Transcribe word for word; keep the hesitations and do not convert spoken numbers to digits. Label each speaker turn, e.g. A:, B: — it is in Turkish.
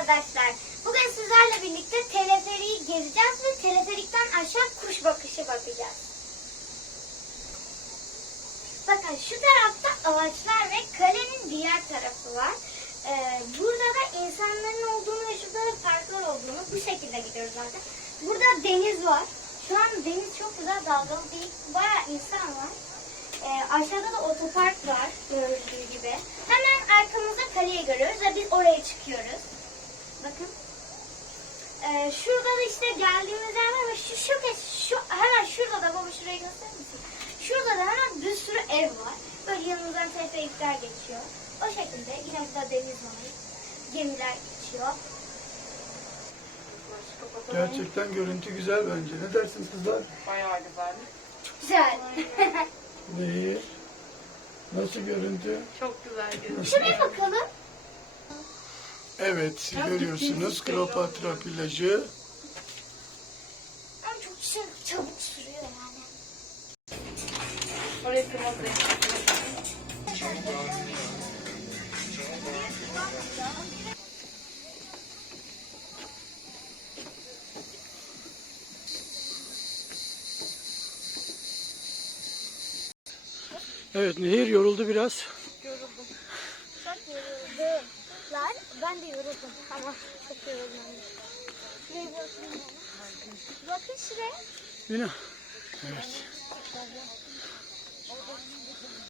A: arkadaşlar. Bugün sizlerle birlikte teleferiği gezeceğiz ve teleferikten aşağı kuş bakışı bakacağız. Bakın şu tarafta ağaçlar ve kalenin diğer tarafı var. Ee, burada da insanların olduğunu ve şurada da parklar olduğunu, bu şekilde gidiyoruz zaten. Burada deniz var. Şu an deniz çok güzel dalgalı değil. Bayağı insan var. Ee, aşağıda da otopark var görüldüğü gibi. Hemen arkamızda kaleyi görüyoruz ve biz oraya çıkıyoruz. Bakın. Ee, şurada da işte geldiğimiz yer var ve şu, şu, şu hemen şurada da, baba şurayı gösterir misin? Şurada da hemen bir sürü ev var. Böyle yanımızdan teleferikler geçiyor. O şekilde yine burada deniz var. Gemiler geçiyor.
B: Gerçekten görüntü güzel bence. Ne dersiniz kızlar?
C: Bayağı güzel.
A: Güzel.
B: Değil. Nasıl görüntü?
C: Çok güzel gözüküyor.
A: Şuraya bakalım.
B: Evet, görüyorsunuz Kleopatra plajı.
A: Ama çok çabuk, çabuk sürüyor yani.
C: Oraya kırmızı.
B: Evet, Nehir yoruldu biraz.
A: Yoruldum. Çok yoruldular. Ben de yoruldum ama çok yoruldum. Şuraya bakın. Bakın şuraya.
B: Yine. Evet.